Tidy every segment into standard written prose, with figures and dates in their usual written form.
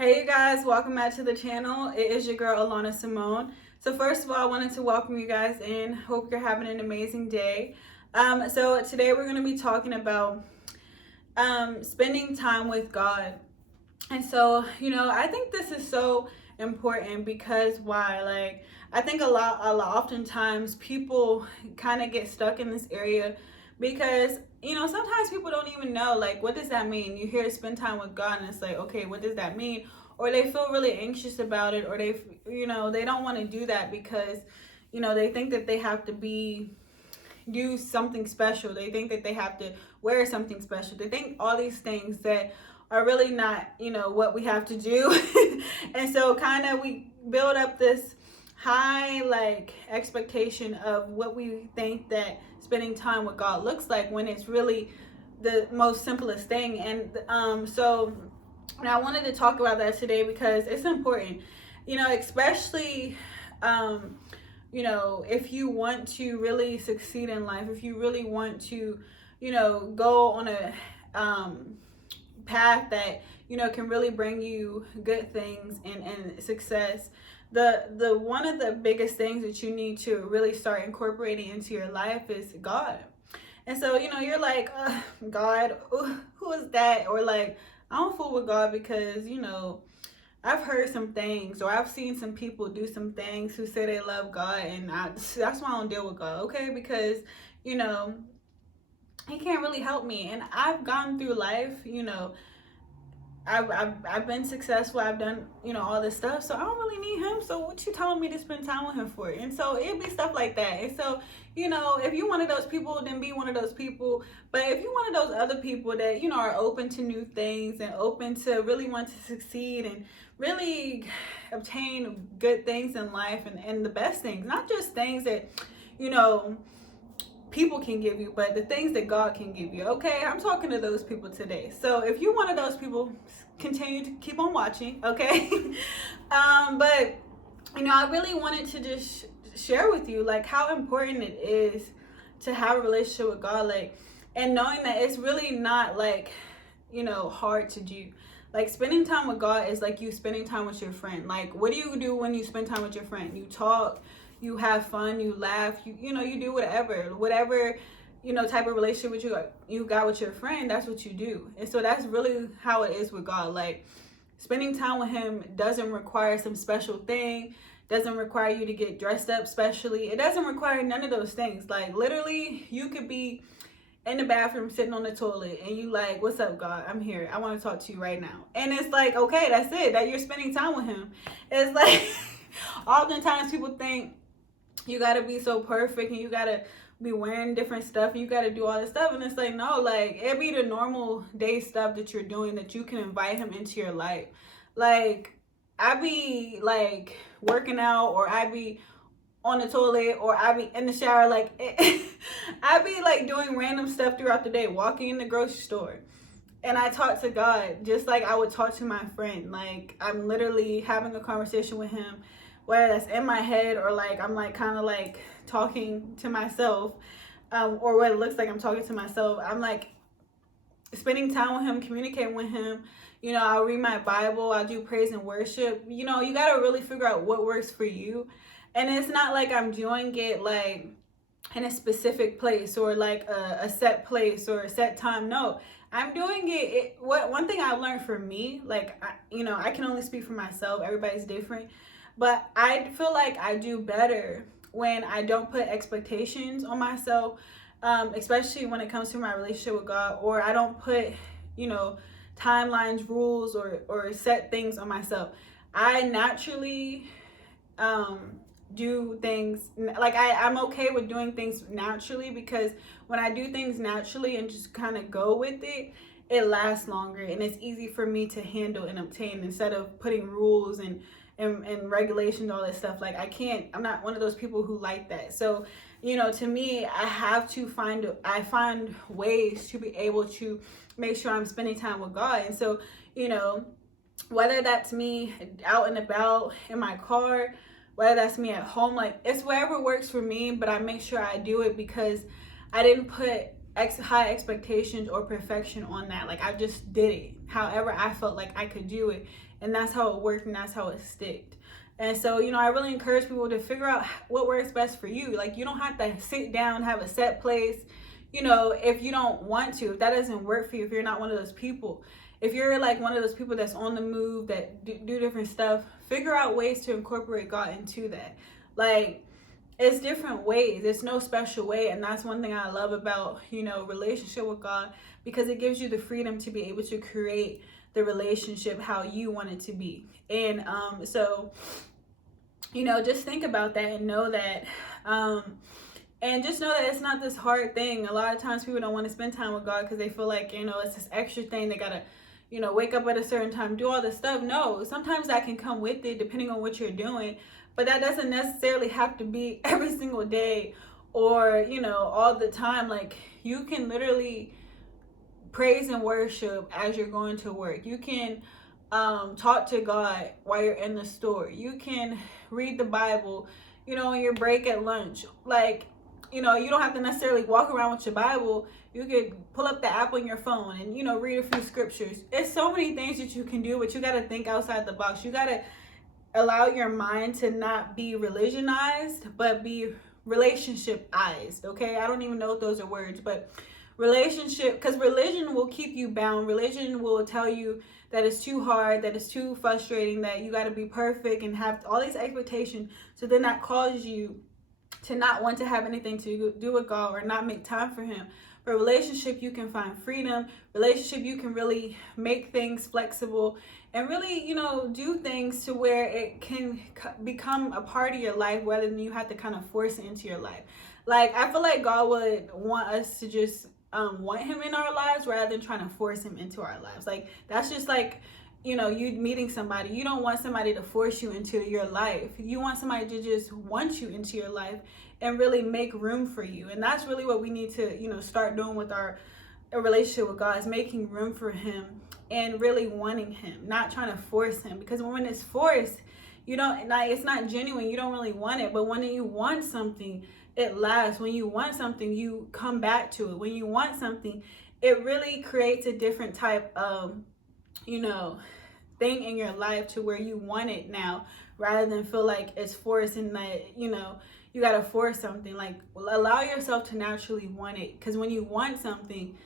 Hey you guys, welcome back to the channel. It is your girl Alana Simone. So first of all, I wanted to welcome you guys in. Hope you're having an amazing day. So today we're going to be talking about spending time with God. And so, I think this is so important because why? Like, I think oftentimes people kind of get stuck in this area because, sometimes people don't even know, like, what does that mean? You hear spend time with God and it's like, okay, what does that mean? Or they feel really anxious about it, or they don't want to do that because, they think that they have to do something special. They think that they have to wear something special. They think all these things that are really not, what we have to do. And so kind of we build up this high like expectation of what we think that spending time with God looks like when it's really the most simplest thing. And so I wanted to talk about that today because it's important, especially if you want to really succeed in life, if you really want to, go on a path that, can really bring you good things and success. The one of the biggest things that you need to really start incorporating into your life is God. And so, you're like, God, who is that? Or like, I don't fool with God because, I've heard some things, or I've seen some people do some things who say they love God, and that's why I don't deal with God, okay? Because, He can't really help me. And I've gone through life, I've been successful. I've done, all this stuff. So I don't really need him. So what you telling me to spend time with him for? And so it'd be stuff like that. And so, if you're one of those people, then be one of those people. But if you're one of those other people that, are open to new things and open to really want to succeed and really obtain good things in life and the best things, not just things that, people can give you, but the things that God can give you. Okay, I'm talking to those people today. So if you're one of those people, continue to keep on watching. Okay. But I really wanted to just share with you like how important it is to have a relationship with God, like, and knowing that it's really not like hard to do. Like, spending time with God is like you spending time with your friend. Like, what do you do when you spend time with your friend? You talk, you have fun, you laugh, you do whatever type of relationship you got with your friend. That's what you do. And so that's really how it is with God. Like, spending time with him doesn't require some special thing, doesn't require you to get dressed up specially. It doesn't require none of those things. Like, literally, you could be in the bathroom sitting on the toilet and you like, what's up, God? I'm here. I want to talk to you right now. And it's like, okay, that's it, that you're spending time with him. It's like oftentimes people think you gotta be so perfect and you gotta be wearing different stuff and you gotta do all this stuff, and it's like, no, like, it be the normal day stuff that you're doing that you can invite him into your life. Like, I be like working out, or I be on the toilet, or I be in the shower, like I be like doing random stuff throughout the day, walking in the grocery store, and I talk to God just like I would talk to my friend. Like, I'm literally having a conversation with him, whether that's in my head or like I'm like kind of like talking to myself, or what it looks like I'm talking to myself. I'm like spending time with him, communicating with him. I'll read my Bible, I'll do praise and worship. You gotta really figure out what works for you. And it's not like I'm doing it like in a specific place, or like a set place or a set time. No, I'm doing one thing I've learned for me, like, I can only speak for myself. Everybody's different. But I feel like I do better when I don't put expectations on myself, especially when it comes to my relationship with God, or I don't put, timelines, rules, or set things on myself. I naturally do things like I'm okay with doing things naturally, because when I do things naturally and just kind of go with it, it lasts longer and it's easy for me to handle and obtain, instead of putting rules and regulations, all that stuff. Like, I'm not one of those people who like that. So, to me, I find ways to be able to make sure I'm spending time with God. And so, whether that's me out and about in my car, whether that's me at home, like, it's wherever works for me, but I make sure I do it because I didn't put high expectations or perfection on that. Like, I just did it however I felt like I could do it. and that's how it worked and that's how it sticked. And so, you know, I really encourage people to figure out what works best for you. Like, you don't have to sit down, have a set place, you know, if you don't want to, if that doesn't work for you, if you're not one of those people. If you're like one of those people that's on the move, that do different stuff, figure out ways to incorporate God into that. Like, it's different ways. It's no special way. And that's one thing I love about, you know, relationship with God, because it gives you the freedom to be able to create the relationship how you want it to be. And so, you know, just think about that and know that, and just know that it's not this hard thing. A lot of times people don't want to spend time with God because they feel like, you know, it's this extra thing. They got to, you know, wake up at a certain time, do all this stuff. No, sometimes that can come with it depending on what you're doing. But that doesn't necessarily have to be every single day or, you know, all the time. Like, you can literally praise and worship as you're going to work. You can talk to God while you're in the store. You can read the Bible, you know, on your break at lunch. Like, you know, you don't have to necessarily walk around with your Bible. You could pull up the app on your phone and, you know, read a few scriptures. It's so many things that you can do, but you got to think outside the box. You got to allow your mind to not be religionized, but be relationshipized. Okay, I don't even know if those are words, but relationship, because religion will keep you bound. Religion will tell you that it's too hard, that it's too frustrating, that you got to be perfect and have all these expectations. So then that causes you to not want to have anything to do with God or not make time for him. But relationship, you can find freedom. Relationship, you can really make things flexible and really, you know, do things to where it can become a part of your life rather than you have to kind of force it into your life. Like, I feel like God would want us to just want him in our lives rather than trying to force him into our lives. Like, that's just like, you know, you meeting somebody. You don't want somebody to force you into your life. You want somebody to just want you into your life and really make room for you. And that's really what we need to, you know, start doing with our relationship with God, is making room for him and really wanting him, not trying to force him. Because when it's forced, you don't, like, it's not genuine. You don't really want it. But when you want something, it lasts. When you want something, you come back to it. When you want something, it really creates a different type of, you know, thing in your life to where you want it now, rather than feel like it's forced and that, you know, you got to force something. Like, allow yourself to naturally want it, because when you want something,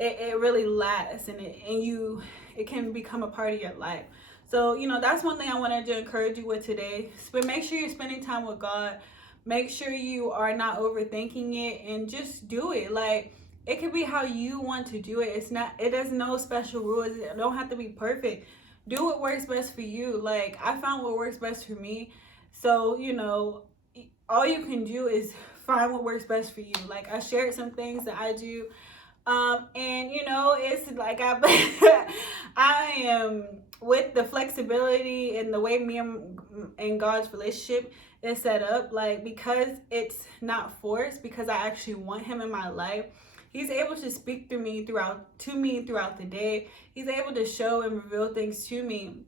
it really lasts, and it can become a part of your life. So, you know, that's one thing I wanted to encourage you with today. But make sure you're spending time with God. Make sure you are not overthinking it, and just do it. Like, it could be how you want to do it. It has no special rules. It don't have to be perfect. Do what works best for you. Like, I found what works best for me. So, you know, all you can do is find what works best for you. Like, I shared some things that I do. And you know, it's like I am with the flexibility and the way me and God's relationship is set up, like, because it's not forced, because I actually want him in my life. He's able to speak to me throughout the day. He's able to show and reveal things to me,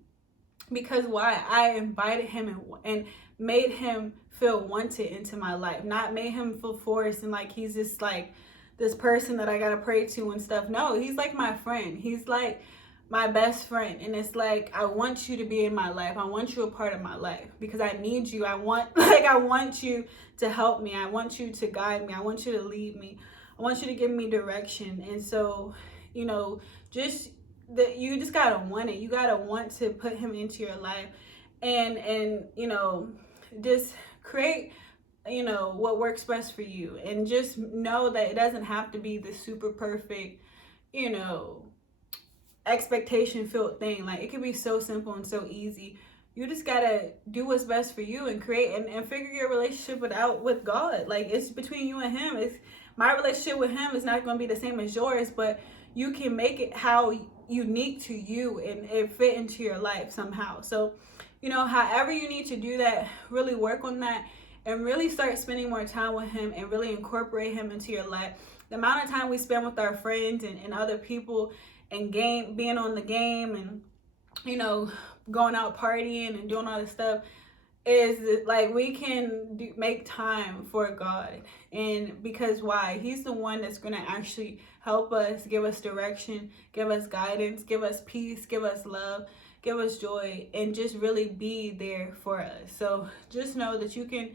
because why? I invited him and made him feel wanted into my life, not made him feel forced and like he's just like this person that I gotta pray to and stuff. No, he's like my friend. He's like my best friend. And it's like, I want you to be in my life. I want you a part of my life because I need you. I want you to help me. I want you to guide me. I want you to lead me. I want you to give me direction. And so, you know, you just gotta want it. You gotta want to put him into your life and you know, just create, you know, what works best for you. And just know that it doesn't have to be the super perfect, you know, expectation filled thing. Like, it can be so simple and so easy. You just gotta do what's best for you and create and figure your relationship out with God. Like, it's between you and him. It's my relationship with him is not going to be the same as yours, but you can make it how unique to you and it fit into your life somehow. So, you know, however you need to do that, really work on that and really start spending more time with him and really incorporate him into your life. The amount of time we spend with our friends and other people and being on the game and, you know, going out partying and doing all this stuff is like, we can make time for God. And because why? He's the one that's going to actually help us, give us direction, give us guidance, give us peace, give us love, give us joy, and just really be there for us. So just know that you can,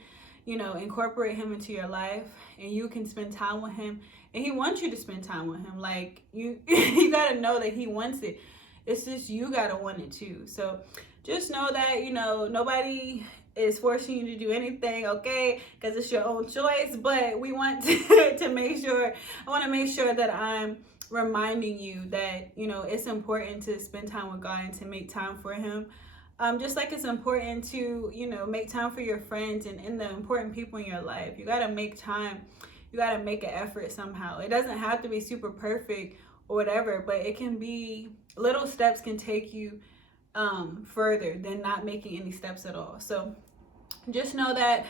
you know, incorporate him into your life, and you can spend time with him, and he wants you to spend time with him. Like, you you got to know that he wants it. It's just you got to want it too. So just know that, you know, nobody is forcing you to do anything, okay? Because it's your own choice. But we want to make sure, I want to make sure that I'm reminding you that, you know, it's important to spend time with God and to make time for him. Just like it's important to, you know, make time for your friends and the important people in your life. You got to make time. You got to make an effort somehow. It doesn't have to be super perfect or whatever, but it can be, little steps can take you further than not making any steps at all. So just know that,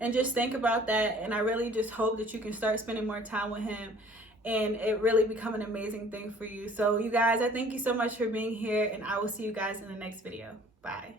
and just think about that. And I really just hope that you can start spending more time with him, and it really become an amazing thing for you. So you guys, I thank you so much for being here, and I will see you guys in the next video. Bye.